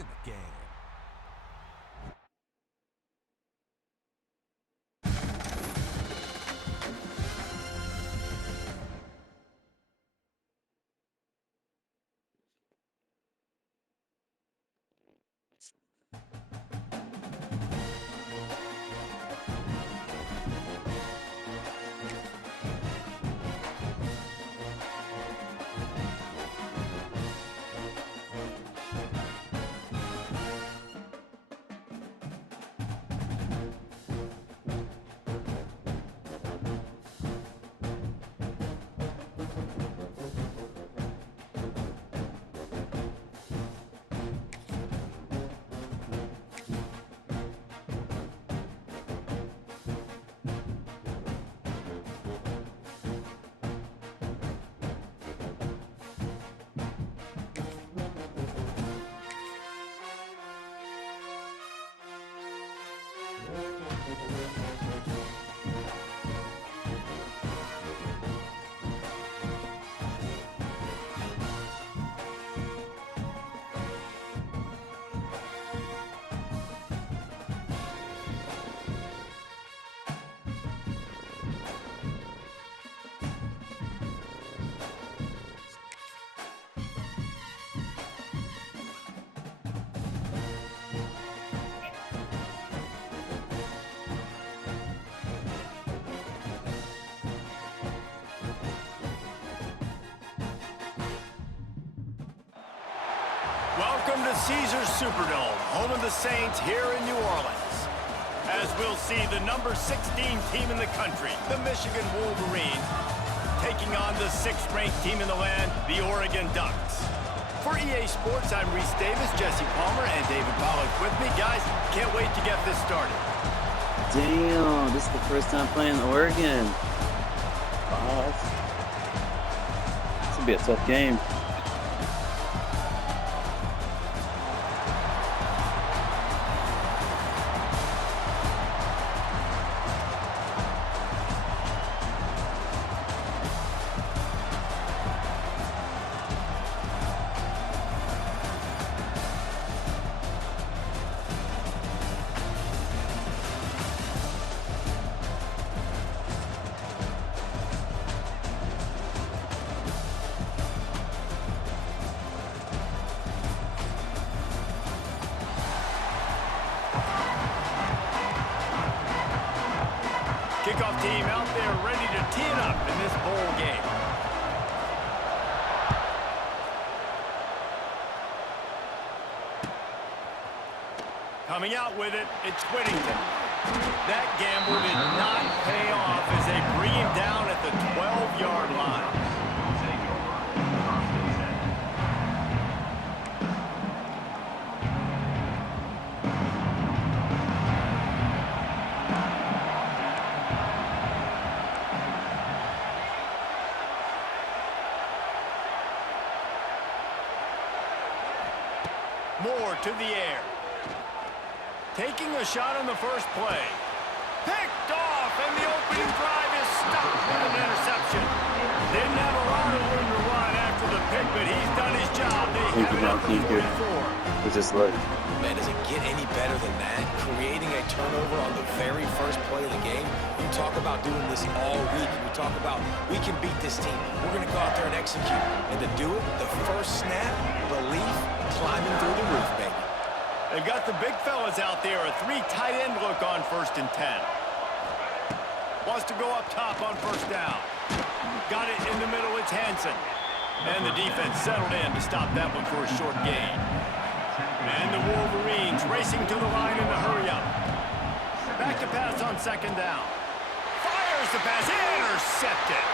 in the game. Welcome to Caesars Superdome, home of the Saints here in New Orleans. As we'll see the number 16 team in the country, the Michigan Wolverines, taking on the 6th-ranked team in the land, the Oregon Ducks. For EA Sports, I'm Reese Davis, Jesse Palmer, and David Pollack with me. Guys, can't wait to get this started. Damn, this is the first time playing Oregon. Wow. This will be a tough game. Kickoff team out there ready to tee it up in this bowl game. Coming out with it, it's Whittington. That gamble did not pay off as they bring him down at the 12-yard line. Moore to the air. Taking a shot on the first play. Picked off, and the opening drive is stopped with an interception. Didn't have a lot of room to run after the pick, but he's done his job. They have it up to 44. It just looked. Man, does it get any better than that? Creating a turnover on the very first play of the game. You talk about doing this all week. You talk about, we can beat this team. We're going to go out there and execute. And to do it, the first snap, belief, climbing through the roof, baby. They've got the big fellas out there. A 3 tight end look on 1st and 10. Wants to go up top on 1st down. Got it in the middle. It's Hansen. And the defense settled in to stop that one for a short gain. And the Wolverines racing to the line in the hurry-up. Back to pass on 2nd down. Fires the pass. Intercepted.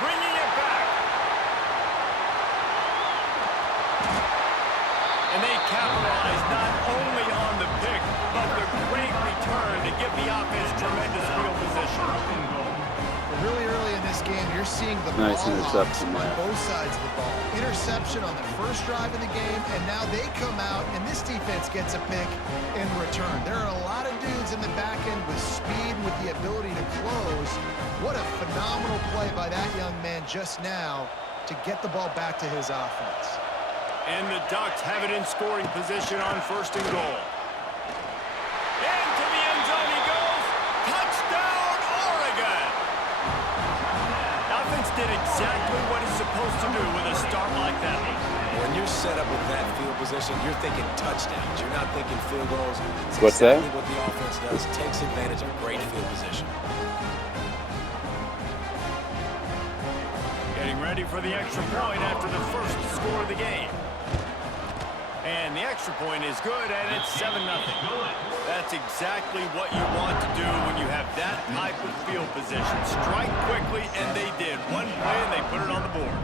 Bringing it back. And they capitalize not only on the pick, but the great return to give the offense tremendous field position. Really early in this game, you're seeing the Nice ball interception, on yeah. both sides of the ball. Interception on the first drive of the game, and now they come out, and this defense gets a pick in return. There are a lot of dudes in the back end with speed, with the ability to close. What a phenomenal play by that young man just now to get the ball back to his offense. And the Ducks have it in scoring position on 1st and goal. Into the end zone he goes. Touchdown, Oregon! Offense did exactly what it's supposed to do with a start like that one. When you're set up with that field position, you're thinking touchdowns. You're not thinking field goals. It's What's that? exactly what the offense does. Takes advantage of great field position. Getting ready for the extra point after the first score of the game. And the extra point is good, and it's 7-0. That's exactly what you want to do when you have that type of field position. Strike quickly, and they did. One play, and they put it on the board.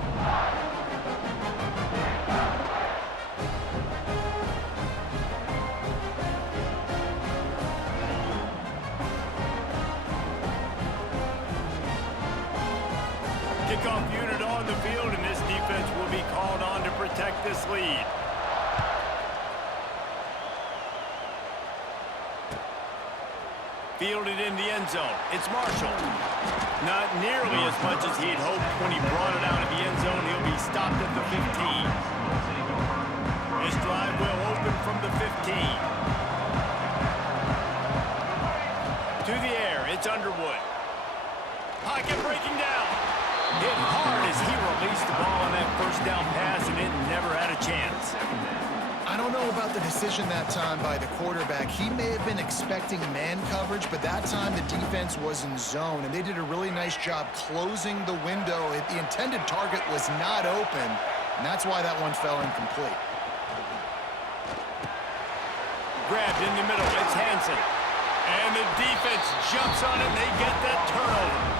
Kickoff unit on the field, and this defense will be called on to protect this lead. Fielded in the end zone. It's Marshall. Not nearly as much as he'd hoped when he brought it out of the end zone. He'll be stopped at the 15. This drive will open from the 15. To the air, it's Underwood. Pocket breaking down. Hit hard as he released the ball on that first down pass, and it never had a chance. I don't know about the decision that time by the quarterback. He may have been expecting man coverage, but that time the defense was in zone, and they did a really nice job closing the window. The intended target was not open, and that's why that one fell incomplete. Grabbed in the middle, it's Hansen. And the defense jumps on it, and they get that turnover.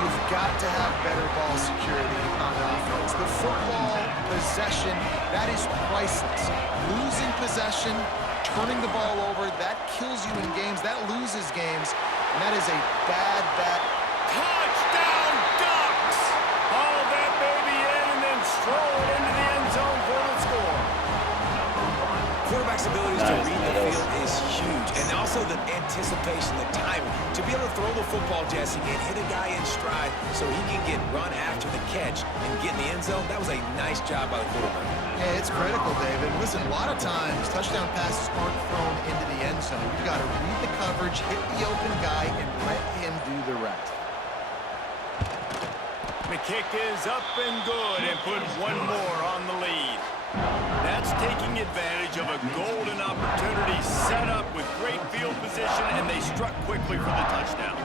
You've got to have better ball security on offense. The football possession, that is priceless. Losing possession, turning the ball over, that kills you in games. That loses games, and that is a bad. Touchdown, Ducks! Haul that baby in and then stroll it into the end zone for the score. Quarterback's abilities to Nice, read the nice. field is huge, and also the anticipation, the timing. To be able to throw the football, Jesse, and hit a guy in stride so he can get run after the catch and get in the end zone, that was a nice job by the quarterback. Yeah, it's critical, David. Listen, a lot of times touchdown passes aren't thrown into the end zone. You've got to read the coverage, hit the open guy, and let him do the rest. The kick is up and good and put one more on the lead. That's taking advantage of a golden opportunity set up with great field position, and they struck quickly for the touchdown.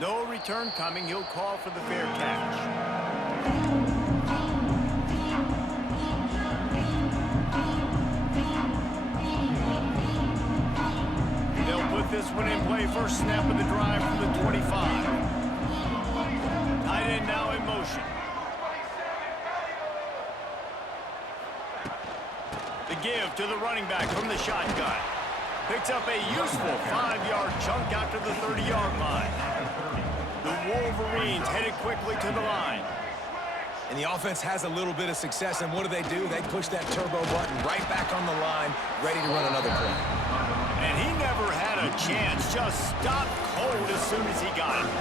No return coming. He'll call for the fair catch. They'll put this one in play. First snap of the drive from the 25. Tight end now in motion. The give to the running back from the shotgun. Picks up a useful 5-yard chunk out to the 30-yard line. The Wolverines headed quickly to the line. And the offense has a little bit of success, and what do? They push that turbo button right back on the line, ready to run another play. And he never had a chance, just stopped cold as soon as he got it.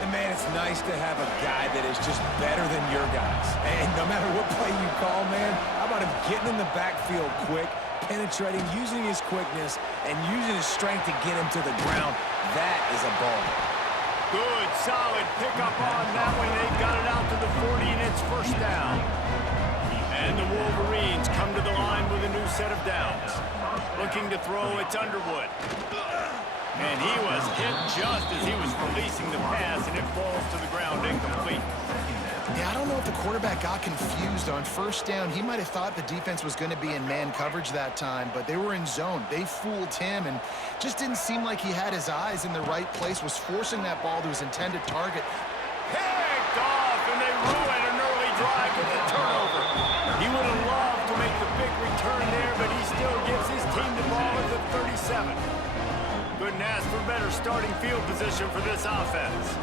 And, man, it's nice to have a guy that is just better than your guys. And no matter what play you call, man, how about him getting in the backfield quick, penetrating, using his quickness, and using his strength to get him to the ground. That is a ball. Good, solid pickup on that one. They've got it out to the 40, and it's first down. And the Wolverines come to the line with a new set of downs. Looking to throw, it's Underwood. And he was hit just as he was releasing the pass, and it falls to the ground incomplete. Yeah, I don't know if the quarterback got confused on first down. He might have thought the defense was going to be in man coverage that time, but they were in zone. They fooled him and just didn't seem like he had his eyes in the right place, was forcing that ball to his intended target. Picked off, and they ruin an early drive with the turnover. He would have loved to make the big return there, but he still gives his team the ball at the 37. Couldn't ask for better starting field position for this offense.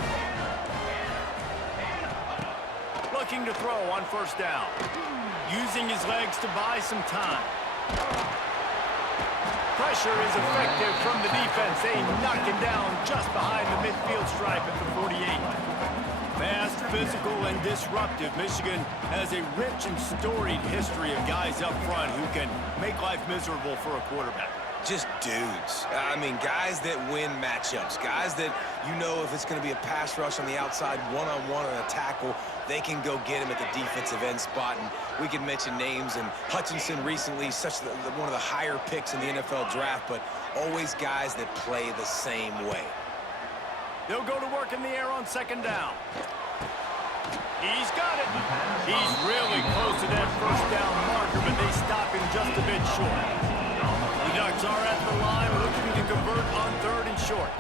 Looking to throw on first down. Using his legs to buy some time. Pressure is effective from the defense. They knock him down just behind the midfield stripe at the 48. Fast, physical, and disruptive. Michigan has a rich and storied history of guys up front who can make life miserable for a quarterback. Just dudes. I mean, guys that win matchups. Guys that, you know, if it's going to be a pass rush on the outside, one-on-one on a tackle, they can go get him at the defensive end spot. And we can mention names, and Hutchinson recently, one of the higher picks in the NFL draft, but always guys that play the same way. They'll go to work in the air on second down. He's got it. He's really close to that first down marker, but they stop him just a bit short. The Ducks are at the line looking to convert on 3rd and short.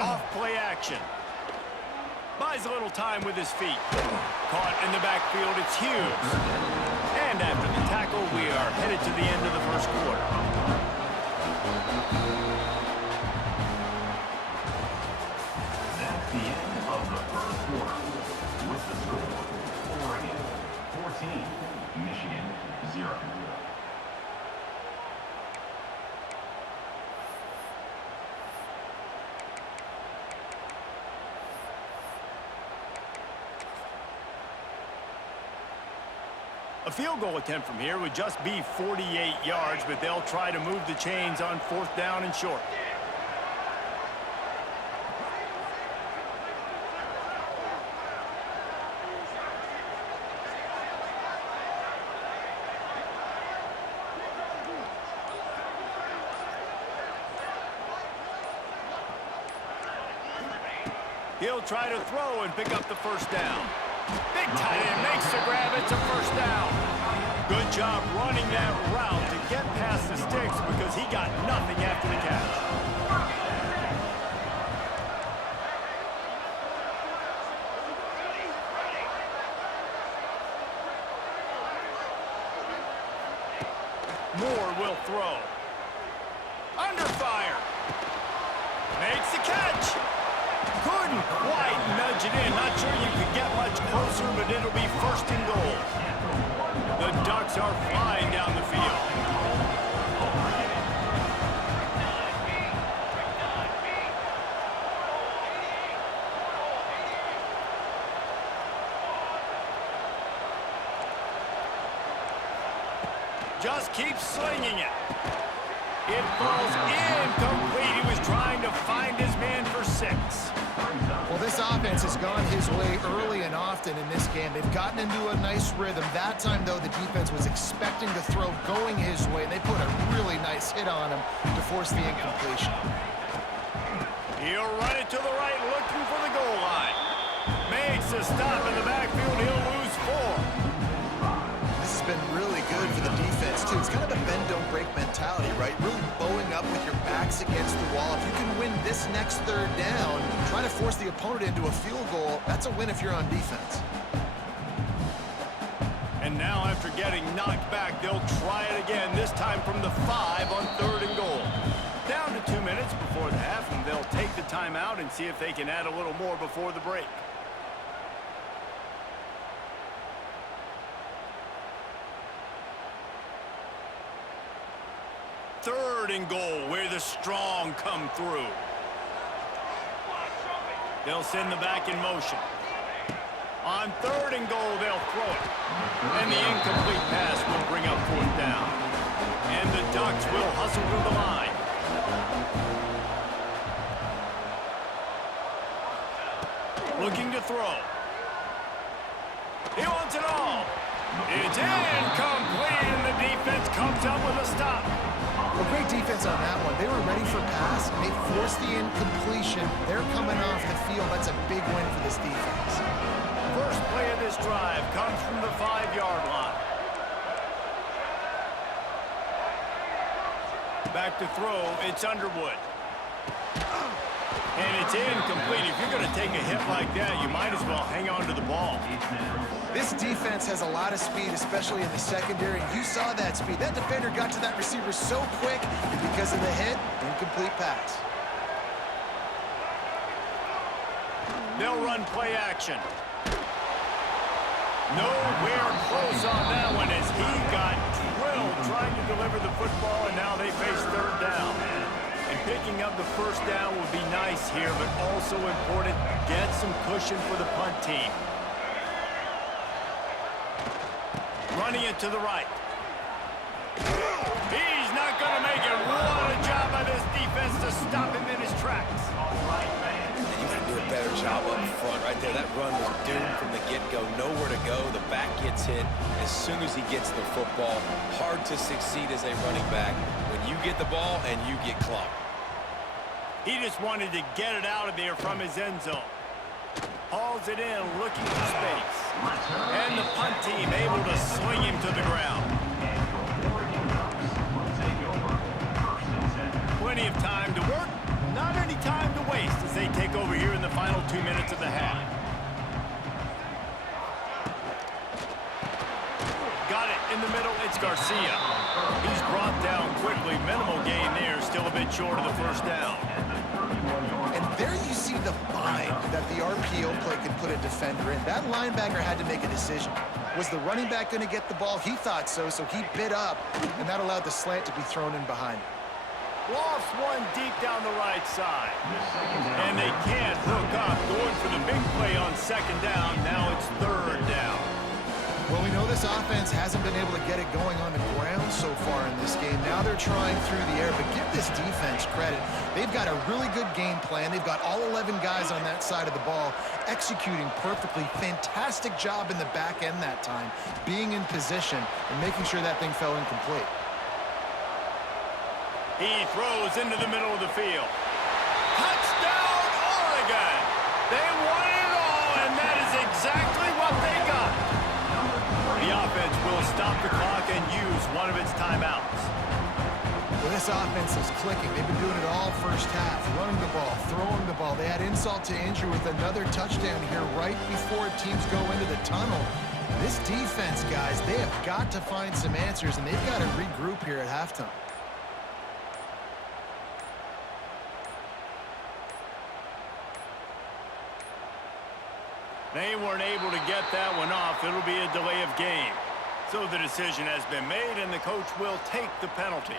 Off play action. Buys a little time with his feet. Caught in the backfield, it's Hughes. And after the tackle, we are headed to the end of the first quarter. That's the end of the first quarter. With the score, Oregon 14, Michigan 0. A field goal attempt from here would just be 48 yards, but they'll try to move the chains on 4th down and short. He'll try to throw and pick up the first down. Big tight end makes the grab. It's a first down. Good job running that route to get past the sticks because he got nothing after the catch. Moore will throw. Under fire. Makes the catch. Couldn't quite nudge it in. Not sure you could get much closer, but it'll be 1st and goal. The Ducks are flying down the field. Just keeps slinging it. It falls incomplete. He was trying to find his man for 6. Well, this offense has gone his way early and often in this game. They've gotten into a nice rhythm. That time, though, the defense was expecting the throw going his way, and they put a really nice hit on him to force the incompletion. He'll run it to the right, looking for the goal line. Makes a stop in the backfield. He'll lose 4. This has been really good for the defense, too. It's kind of a bend-don't-break mentality, right? Really bowing up with your backs against the wall. If you can win this next 3rd down, try to force the opponent into a field goal, that's a win if you're on defense. And now, after getting knocked back, they'll try it again, this time from the 5 on 3rd and goal. Down to 2 minutes before the half, and they'll take the timeout and see if they can add a little more before the break. Third and goal, where the strong come through. They'll send the back in motion. On 3rd and goal, they'll throw it. And the incomplete pass will bring up 4th down. And the Ducks will hustle through the line. Looking to throw. He wants it all. It's incomplete, and the defense comes up with a stop. Well, great defense on that one. They were ready for pass. They forced the incompletion. They're coming off the field. That's a big win for this defense. First play of this drive comes from the 5-yard line. Back to throw, it's Underwood. And it's incomplete. If you're going to take a hit like that, you might as well hang on to the ball. This defense has a lot of speed, especially in the secondary. You saw that speed. That defender got to that receiver so quick, and because of the hit, incomplete pass. They'll run play action. Nowhere close on that one as he got drilled trying to deliver the football, and now they face third down. And picking up the first down would be nice here, but also important, get some cushion for the punt team. Running it to the right. He's not going to make it. What a job by this defense to stop him in his tracks. You got to do a better job up front right there. That run was doomed from the get-go. Nowhere to go. The back gets hit as soon as he gets the football. Hard to succeed as a running back when you get the ball and you get clumped. He just wanted to get it out of there from his end zone. Hauls it in, looking for space. And the punt team able to swing him to the ground. Plenty of time to work, not any time to waste as they take over here in the final 2 minutes of the half. Got it in the middle, it's Garcia. He's brought down quickly, minimal gain there, still a bit short of the first down. And there you see the bind that the RPO play can put a defender in. That linebacker had to make a decision. Was the running back going to get the ball? He thought so, so he bit up, and that allowed the slant to be thrown in behind him. Lost one deep down the right side. And they can't hook up, going for the big play on second down. Now it's third down. Well, we know this offense hasn't been able to get it going on the ground so far in this game. Now they're trying through the air, but give this defense credit. They've got a really good game plan. They've got all 11 guys on that side of the ball executing perfectly. Fantastic job in the back end that time, being in position and making sure that thing fell incomplete. He throws into the middle of the field. Touchdown, Oregon! They won it all, and that is exactly what they got. The offense will stop the clock and use one of its timeouts. Well, this offense is clicking. They've been doing it all first half, running the ball, throwing the ball. They had insult to injury with another touchdown here right before teams go into the tunnel. This defense, guys, they have got to find some answers, and they've got to regroup here at halftime. They weren't able to get that one off. It'll be a delay of game. So the decision has been made, and the coach will take the penalty.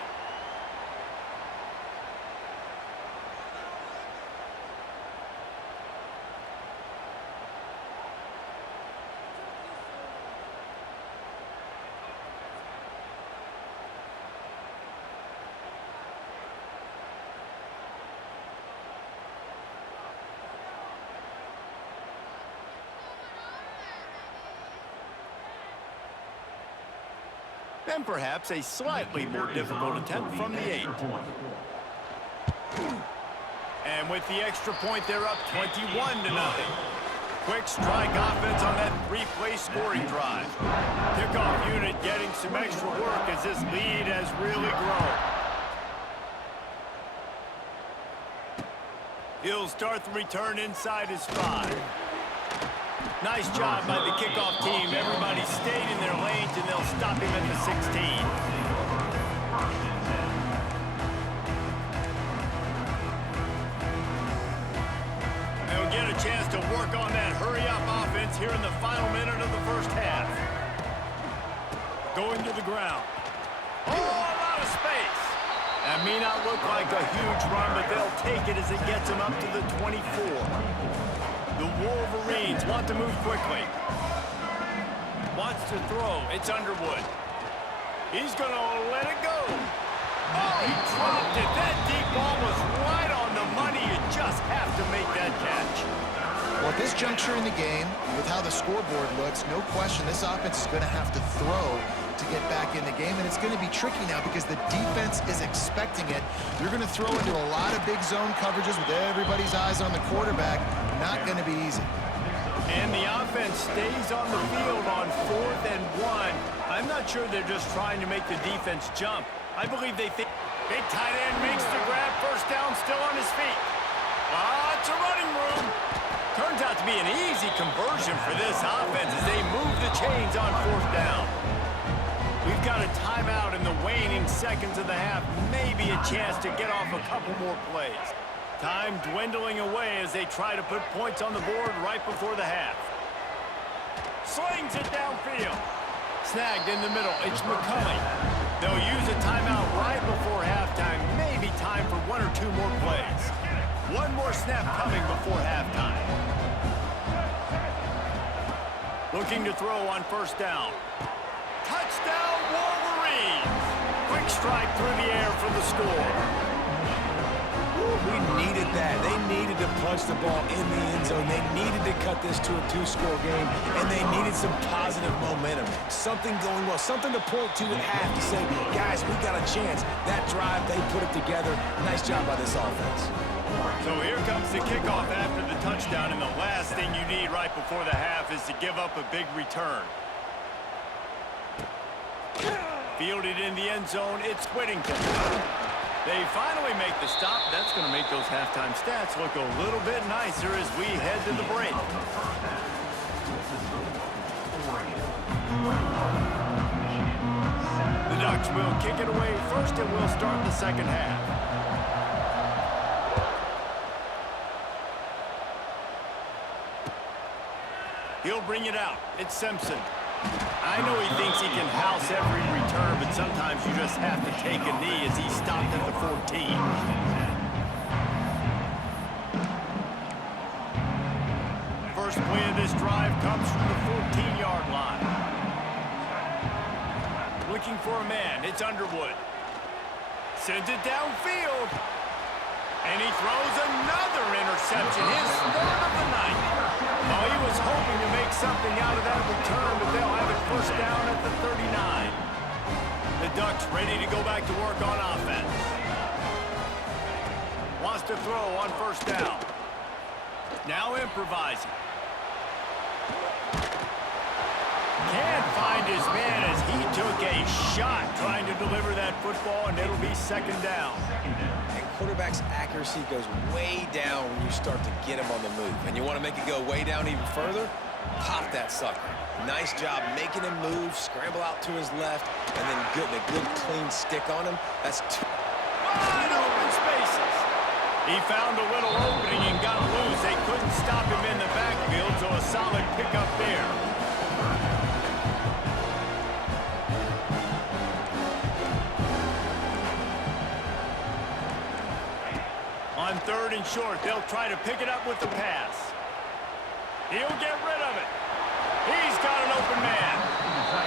And perhaps a slightly more difficult attempt from the 8. And with the extra point, they're up 21-0. Quick strike offense on that 3-play scoring drive. Kickoff unit getting some extra work as this lead has really grown. He'll start the return inside his 5. Nice job by the kickoff team. Everybody stayed in their lanes, and they'll stop him at the 16. They'll get a chance to work on that hurry-up offense here in the final minute of the first half. Going to the ground. Oh, a lot of space. That may not look like a huge run, but they'll take it as it gets them up to the 24. The Wolverines want to move quickly. Wants to throw. It's Underwood. He's going to let it go. Oh, he dropped it. That deep ball was right on the money. You just have to make that catch. Well, at this juncture in the game, with how the scoreboard looks, no question this offense is going to have to throw to get back in the game, and it's going to be tricky now because the defense is expecting it. You're going to throw into a lot of big zone coverages with everybody's eyes on the quarterback. Not going to be easy. And the offense stays on the field on 4th and 1. I'm not sure they're just trying to make the defense jump. I believe they think big tight end makes the grab, first down, still on his feet. Lots of running room. Turns out to be an easy conversion for this offense as they move the chains on 4th down. We've got a timeout in the waning seconds of the half. Maybe a chance to get off a couple more plays. Time dwindling away as they try to put points on the board right before the half. Slings it downfield. Snagged in the middle. It's McCulley. They'll use a timeout right before halftime. Maybe time for 1 or 2 more plays. One more snap coming before halftime. Looking to throw on 1st down. Touchdown, Wolverines! Quick strike through the air for the score. We needed that. They needed to punch the ball in the end zone. They needed to cut this to a 2-score game, and they needed some positive momentum. Something going well, something to point to at half to say, guys, we got a chance. That drive, they put it together. Nice job by this offense. So here comes the kickoff after the touchdown, and the last thing you need right before the half is to give up a big return. Fielded in the end zone, it's Whittington. They finally make the stop. That's going to make those halftime stats look a little bit nicer as we head to the break. The Ducks will kick it away first, and we'll start the second half. He'll bring it out. It's Simpson. I know he thinks he can house every return, but sometimes you just have to take a knee as he stopped at the 14. First play of this drive comes from the 14-yard line. Looking for a man. It's Underwood. Sends it downfield. And he throws another interception, his 3rd of the night. Oh, he was hoping to make something out of that return, but they'll have it 1st down at the 39. The Ducks ready to go back to work on offense. Wants to throw on 1st down. Now improvising. Can't find his man as he took a shot trying to deliver that football, and it'll be 2nd down. Quarterback's accuracy goes way down when you start to get him on the move. And you want to make it go way down even further? Pop that sucker. Nice job making him move, scramble out to his left, and then getting a good clean stick on him. That's 2. Wide open spaces. He found a little opening and got loose. They couldn't stop him in the backfield, so a solid pickup there. On 3rd and short, they'll try to pick it up with the pass. He'll get rid of it. He's got an open man.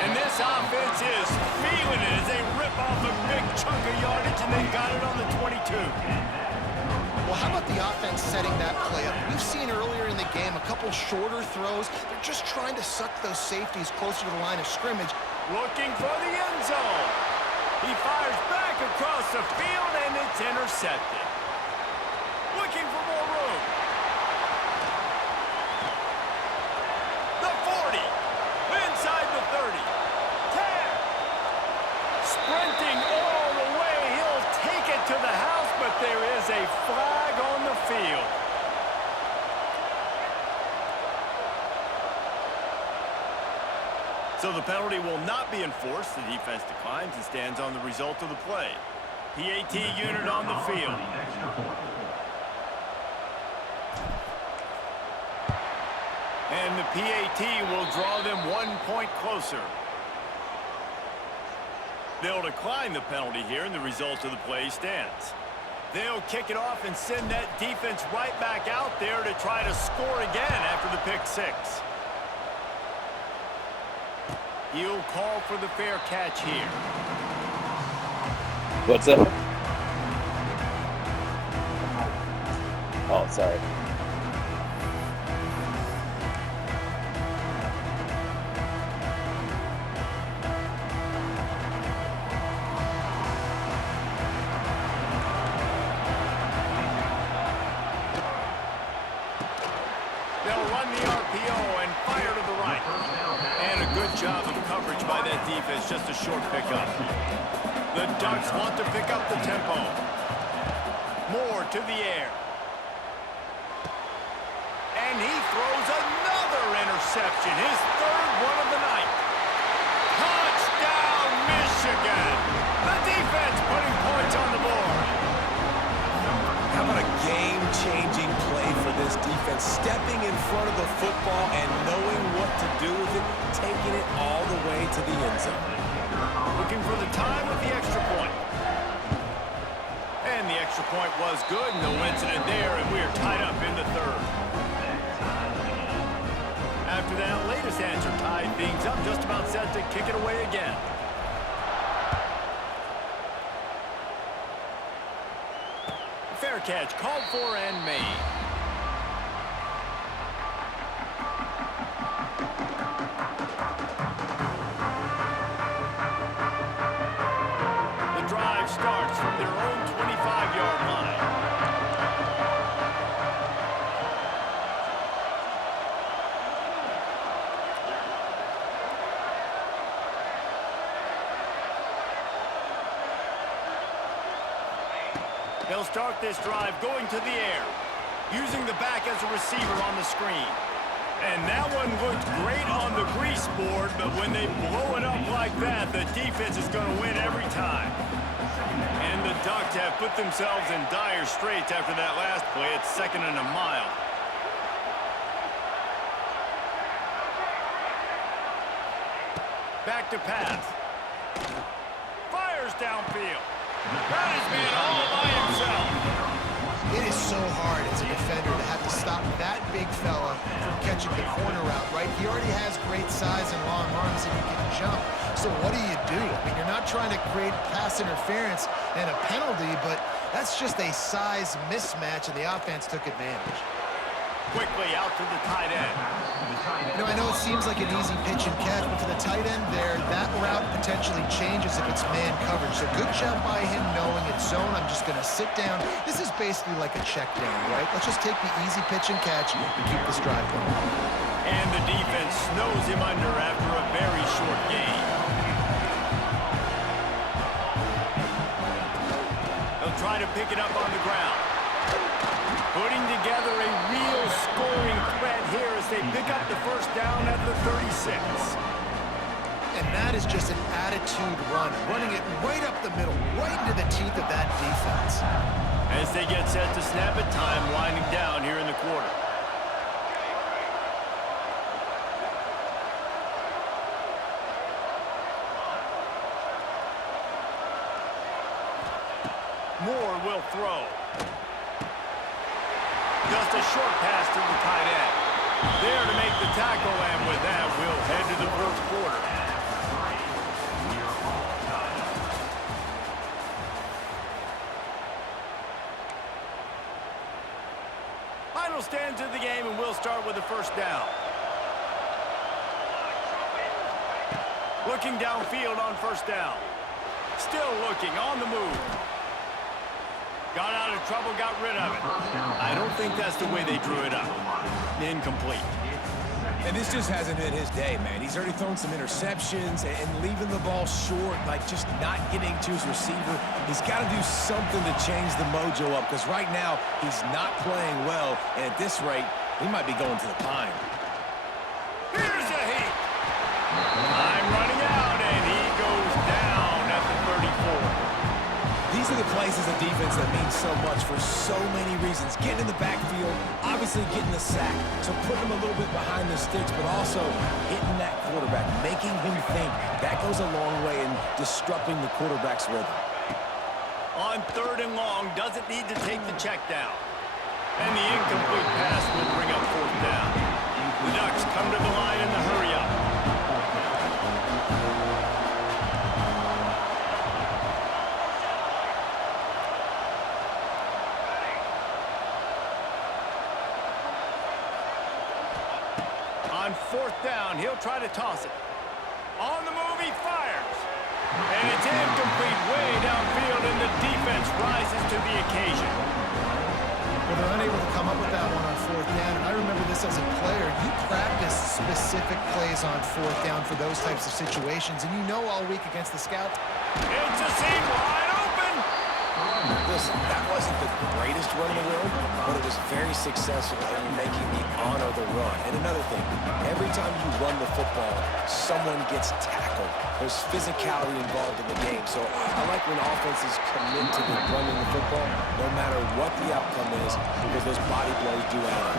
And this offense is feeling it as they rip off a big chunk of yardage, and they got it on the 22. Well, how about the offense setting that play up? We've seen earlier in the game a couple shorter throws. They're just trying to suck those safeties closer to the line of scrimmage. Looking for the end zone. He fires back across the field, and it's intercepted. Looking for more room. The 40. Inside the 30. 10. Sprinting all the way. He'll take it to the house, but there is a flag on the field. So the penalty will not be enforced. The defense declines and stands on the result of the play. PAT unit on the field. And the PAT will draw them 1 point closer. They'll decline the penalty here, and the result of the play stands. They'll kick it off and send that defense right back out there to try to score again after the pick 6. He'll call for the fair catch here. What's up? Oh, sorry. They'll run the RPO and fire to the right. And a good job of coverage by that defense, just a short pickup. The Ducks want to pick up the tempo. Moore to the air. And he throws another interception, his third one of the night. Touchdown, Michigan! The defense putting points on the board. How about a game-changing play for this defense? Stepping in front of the football and knowing what to do with it, taking it all the way to the end zone. Looking for the time with the extra point. And the extra point was good, no incident there, and we are tied up in the third. After that latest answer tied things up, just about set to kick it away again. Fair catch called for and made. The drive starts from their own 25-yard line. They'll start this drive going to the air, using the back as a receiver on the screen. And that one looked great on the grease board, but when they blow it up like that, the defense is going to win every time. And the Ducks have put themselves in dire straits after that last play. It's 2nd and a mile. Back to pass. Fires downfield. That has been all by himself. It is so hard as a defender to have to stop that big fella from catching the corner route, right? He already has great size and long arms and he can jump. So what do you do? I mean, you're not trying to create pass interference and a penalty, but that's just a size mismatch, and the offense took advantage. Quickly out to the tight end. You know, I know it seems like an easy pitch and catch, but for the tight end there, that route potentially changes if it's man coverage. So good job by him knowing it's zone. I'm just going to sit down. This is basically like a check down, right? Let's just take the easy pitch and catch and keep this drive going. And the defense snows him under after a very short game. They'll try to pick it up on the ground. Putting together a real scoring threat here as they pick up the first down at the 36. And that is just an attitude run, running it right up the middle, right into the teeth of that defense. As they get set to snap it, time winding down here in the quarter. Moore will throw. Just a short pass to the tight end. There to make the tackle, and with that, we'll head to the first quarter. Final stands of the game, and we'll start with the first down. Looking downfield on first down. Still looking, on the move. Got out of trouble, got rid of it. I don't think that's the way they drew it up. Incomplete. And this just hasn't been his day, man. He's already thrown some interceptions and leaving the ball short, like just not getting to his receiver. He's got to do something to change the mojo up, because right now he's not playing well, and at this rate, he might be going to the pine. Here's a hit. I'm running out, and he goes down at the 34. These are the plays as a defense that mean so much for so many reasons. Getting in the backfield, obviously getting the sack, so putting him a little bit behind the sticks, but also hitting that quarterback, making him think. That goes a long way in disrupting the quarterback's rhythm. On 3rd and long, doesn't need to take the check down. And the incomplete pass will bring up 4th down. The Ducks come to the line in the hurry up. On 4th down, he'll try to toss it. On the move, he fires. And it's incomplete way downfield, and the defense rises to the occasion. Well, they're unable to come up with that one on 4th down, and I remember this as a player. You practice specific plays on 4th down for those types of situations, and you know all week against the scout. It's a seam wide open. Listen, that wasn't the greatest run in the world, but it was very successful in making me honor the run. And another thing, every time you run the football, someone gets tackled. There's physicality involved in the game. So I like when offenses commit to running the football, no matter what the outcome is, because those body blows do add up.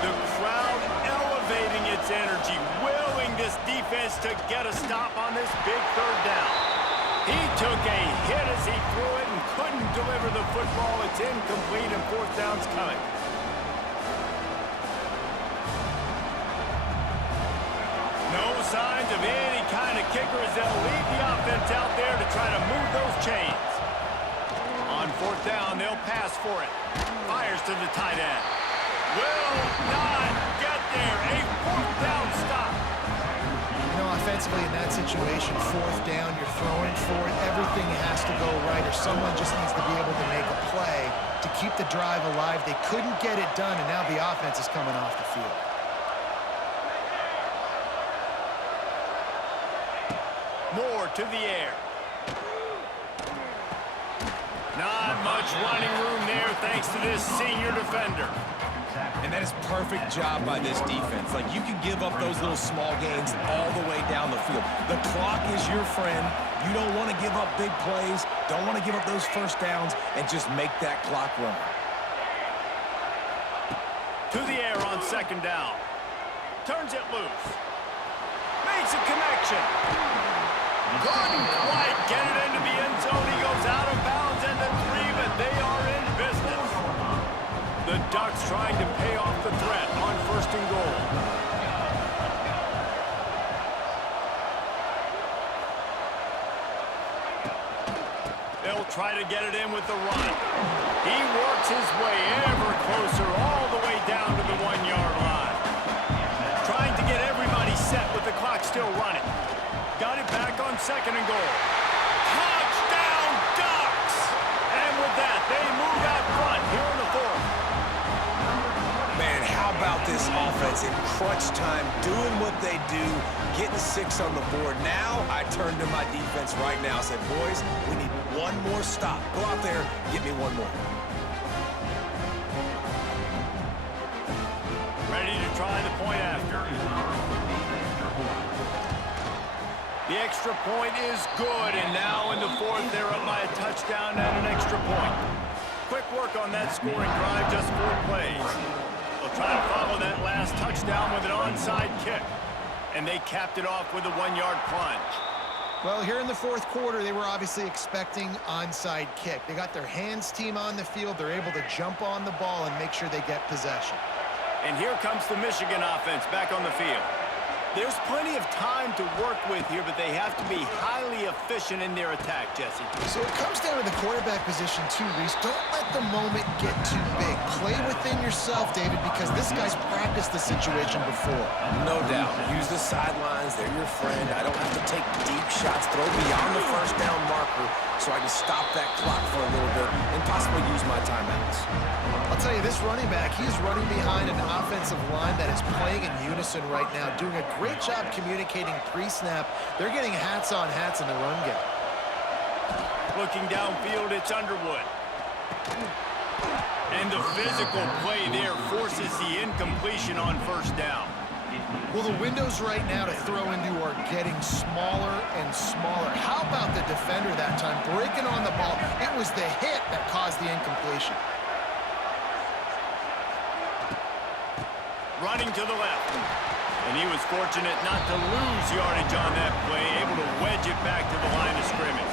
The crowd elevating its energy, willing this defense to get a stop on this big third down. He took a hit as he threw it and couldn't deliver the football. It's incomplete and fourth down's coming. No signs of any kind of kicker as they'll leave the offense out there to try to move those chains. On fourth down, they'll pass for it. Fires to the tight end. Will not get there. A fourth down stop. You know, offensively in that situation, fourth down, you're throwing for it. Everything has to go right, or someone just needs to be able to make a play to keep the drive alive. They couldn't get it done, and now the offense is coming off the field. Moore to the air. Not much running room there thanks to this senior defender. And that is perfect job by this defense. Like, you can give up those little small gains all the way down the field. The clock is your friend. You don't want to give up big plays, don't want to give up those first downs, and just make that clock run. To the air on second down. Turns it loose. Makes a connection. Couldn't quite get it into the end zone. He goes out of bounds at the 3, but they are in business. The Ducks trying to pay off the threat on first and goal. They'll try to get it in with the run. He works his way ever closer all the way down to the 1-yard line. Trying to get everybody set with the clock still running. Got it back on second and goal. Touchdown, Ducks! And with that, they move out front here in the fourth. Man, how about this offense in crunch time, doing what they do, getting 6 on the board. Now I turn to my defense right now and said, boys, we need one more stop. Go out there, get me one more. Ready to try the point after. The extra point is good, and now in the fourth, they're up by a touchdown and an extra point. Quick work on that scoring drive, just 4 plays. They'll try to follow that last touchdown with an onside kick, and they capped it off with a 1-yard plunge. Well, here in the fourth quarter, they were obviously expecting onside kick. They got their hands team on the field. They're able to jump on the ball and make sure they get possession. And here comes the Michigan offense back on the field. There's plenty of time to work with here, but they have to be highly efficient in their attack, Jesse. So it comes down to the quarterback position too, Reese. Don't let the moment get too big. Play within yourself, David, because this guy's practiced the situation before. No doubt. Use the sidelines. They're your friend. I don't have to take deep shots. Throw beyond the first down marker so I can stop that clock for a little bit and possibly use my timeouts. I'll tell you, this running back, he's running behind an offensive line that is playing in unison right now, doing a great job communicating pre-snap. They're getting hats on hats in the run game. Looking downfield, it's Underwood. And the physical play there forces the incompletion on first down. Well, the windows right now to throw into are getting smaller and smaller. How about the defender that time breaking on the ball? It was the hit that caused the incompletion. Running to the left. And he was fortunate not to lose yardage on that play, able to wedge it back to the line of scrimmage.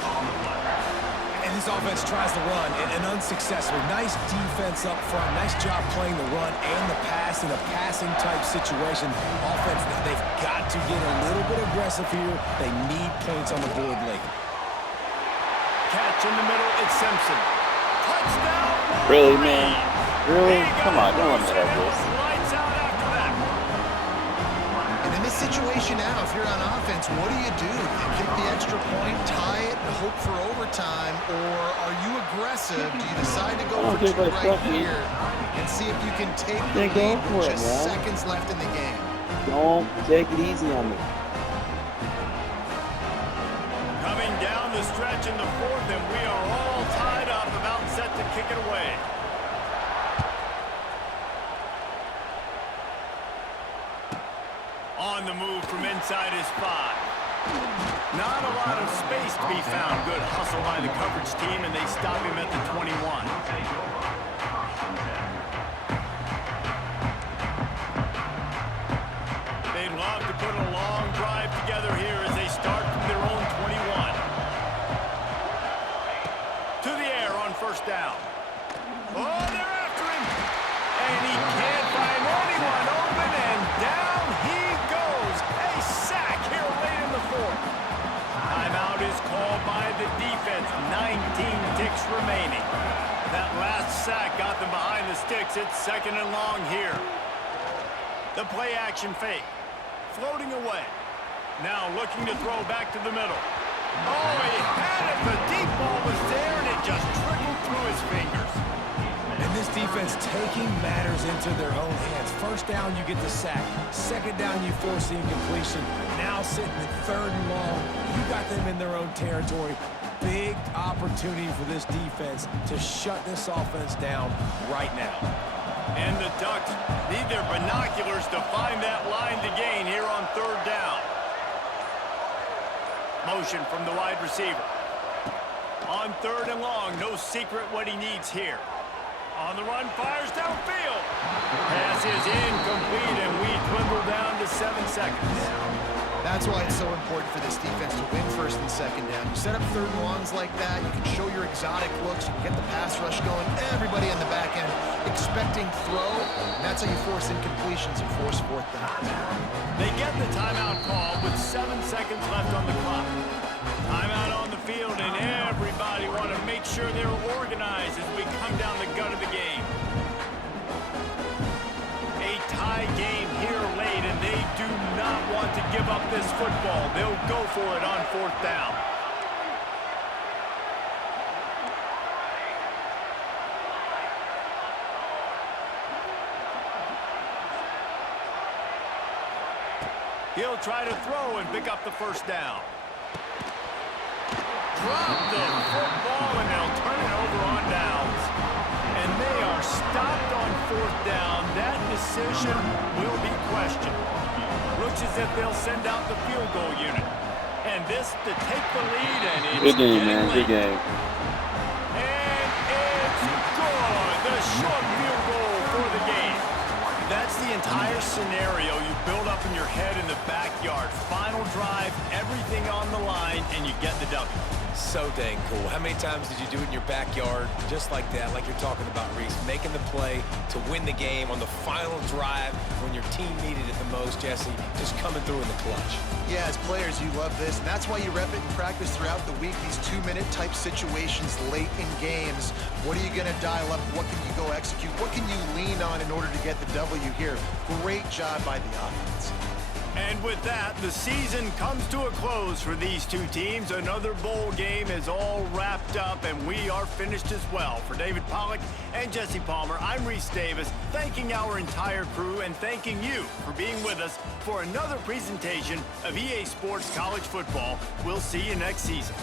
And this offense tries to run, and unsuccessfully. Nice defense up front. Nice job playing the run and the pass in a passing-type situation. Offense, they've got to get a little bit aggressive here. They need points on the board late. Catch in the middle, it's Simpson. Touchdown! Really, man? Really? Come on, don't let me have this. Lights out after that. And in this situation now, if you're on offense, what do? You kick the extra point, tie it, and hope for overtime, or are you aggressive? Do you decide to go for 2 right here and see if you can take the lead with just seconds left in the game? Don't take it easy on me. Coming down the stretch in the fourth, and we are all tied up about kick it away. On the move from inside his 5. Not a lot of space to be found. Good hustle by the coverage team, and they stop him at the 21. They'd love to put a long drive together here as they start from their own 21. To the air on first down. Oh, they're after him. And he can't find anyone open, and down he goes. A sack here late in the 4th. Timeout is called by the defense. 19 ticks remaining. That last sack got them behind the sticks. It's 2nd and long here. The play action fake. Floating away. Now looking to throw back to the middle. Oh, he had it. The deep ball was there, and it just trickled through his fingers. And this defense taking matters into their own hands. First down, you get the sack. Second down, you force the incompletion. Now sitting in 3rd and long, you got them in their own territory. Big opportunity for this defense to shut this offense down right now. And the Ducks need their binoculars to find that line to gain here on 3rd down. Motion from the wide receiver. On 3rd and long, no secret what he needs here. On the run, fires downfield. Pass is incomplete, and we dwindle down to 7 seconds. That's why it's so important for this defense to win 1st and 2nd down. You set up 3rd and longs like that, you can show your exotic looks, you can get the pass rush going, everybody in the back end expecting throw, and that's how you force incompletions and force 4th down. They get the timeout call with 7 seconds left on the clock. Timeout on the field, and everybody want to make sure they're organized as we come down the gut of the game. A tie game here late, and they do not want to give up this football. They'll go for it on 4th down. He'll try to throw and pick up the 1st down. Drop the football, and they'll turn it over on downs. And they are stopped on 4th down. That decision will be questioned. Looks as if they'll send out the field goal unit. And this to take the lead, and it's Good game, man. Good game. And it's good. The short field goal for the game. That's the entire scenario you build up in your head in the backyard. Final drive, everything on the line, and you get the W. So dang cool. How many times did you do it in your backyard just like that, like you're talking about, Reese, making the play to win the game on the final drive when your team needed it the most, Jesse, just coming through in the clutch. Yeah, as players, you love this, and that's why you rep it in practice throughout the week, these 2-minute type situations late in games. What are you going to dial up? What can you go execute? What can you lean on in order to get the W here? Great job by the offense. And with that, the season comes to a close for these two teams. Another bowl game is all wrapped up, and we are finished as well. For David Pollack and Jesse Palmer, I'm Reese Davis, thanking our entire crew and thanking you for being with us for another presentation of EA Sports College Football. We'll see you next season.